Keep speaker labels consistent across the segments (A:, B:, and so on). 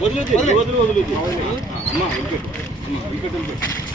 A: వదిలేదు వదిలేదు వదిలేదు అమ్మ వెంకట
B: అమ్మ వెంకట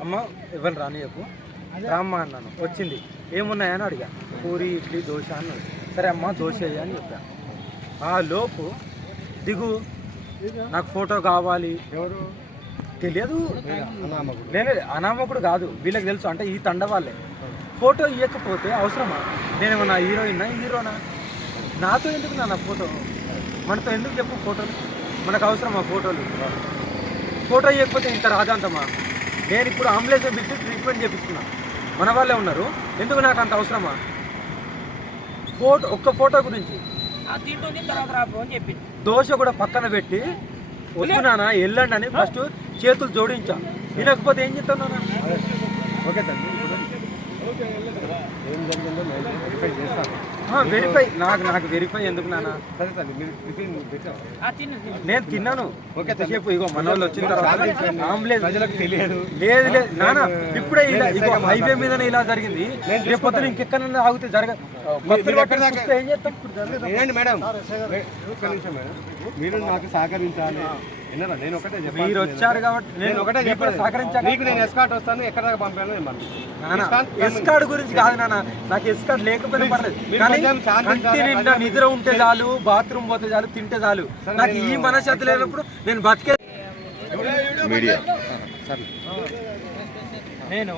B: అమ్మ ఎవరు రానియకు? రామ్మ అన్నాను. వచ్చింది. ఏమున్నాయని అడిగా. పూరి ఇడ్లీ దోశ అన్నాడు. సరే అమ్మ దోశ అని చెప్పాను ఆ లోపు దిగు. నాకు ఫోటో కావాలి. ఎవరు? తెలియదు. నేనే? అనామకుడు. కాదు. వీళ్ళకి తెలుసు. అంటే ఈ తండ వాళ్ళే. ఫోటో ఇవ్వకపోతే అవసరమా? నేనేమన్నా హీరోయినా హీరోనా? నాతో ఎందుకు నా ఫోటో? మనతో ఎందుకు చెప్పు ఫోటోలు? మనకు అవసరమా ఫోటోలు? ఫోటో ఇవ్వకపోతే ఇంత రాజాంతమా? నేను ఇప్పుడు అంబులెన్స్ పిలిచి ట్రీట్మెంట్ చేపించుకున్నా మన వాళ్ళే ఉన్నారు ఎందుకు నాకు అంత అవసరమా ఫోటో ఒక్క ఫోటో గురించి దోశ కూడా పక్కన పెట్టి వస్తున్నానా వెళ్ళండి అని ఫస్ట్ చేతులు జోడించా వినకపోతే ఏం చెప్తాను
A: ఓకే తండ్రి ఏం జరిగిందో నేను వెరిఫై చేస్తాను
B: వెరిఫై నాకు నాకు వెరిఫై ఎందుకు
A: సరే తండ్రి మీరు టిఫిన్
B: నేను తిన్నాను.
A: ఓకే
B: చెప్పు ఇగో మన వాళ్ళు వచ్చిన తర్వాత అంబులెన్స్
A: ప్రజలకు తెలియదు.
B: లేదు లేదు. నాన్న ఇప్పుడే ఇలా ఇగో హైవే మీదనే ఇలా జరిగింది.
A: నేను
B: రేపు పొద్దున ఇంకెక్కడన్నా ఆగితే ఏం జరగదు.
A: ఏంటి మేడం? ఒక్క నిమిషం మేడం. మీరు నాకు సహకరించాలి. నేను ఒకటే చెప్పాను
B: మీరు వచ్చారు కాబట్టి
A: నేను ఒకటే
B: మీకు
A: చెప్పాను
B: సహకరించాక
A: నీకు నేను ఎస్కాట్ వస్తాను. ఎక్కడ దాకా పంపాను నేను.
B: ఎస్కార్డ్ గురించి కాదు నాన్న. నాకు ఎస్కార్డ్ లేకపోయినా పర్లేదు. కానీ కంటి నిండా నిద్ర ఉంటే చాలు బాత్రూమ్ పోతే చాలు తింటే చాలు. నాకు ఈ మనశ్శాంతి లేనప్పుడు నేను బతికే నేను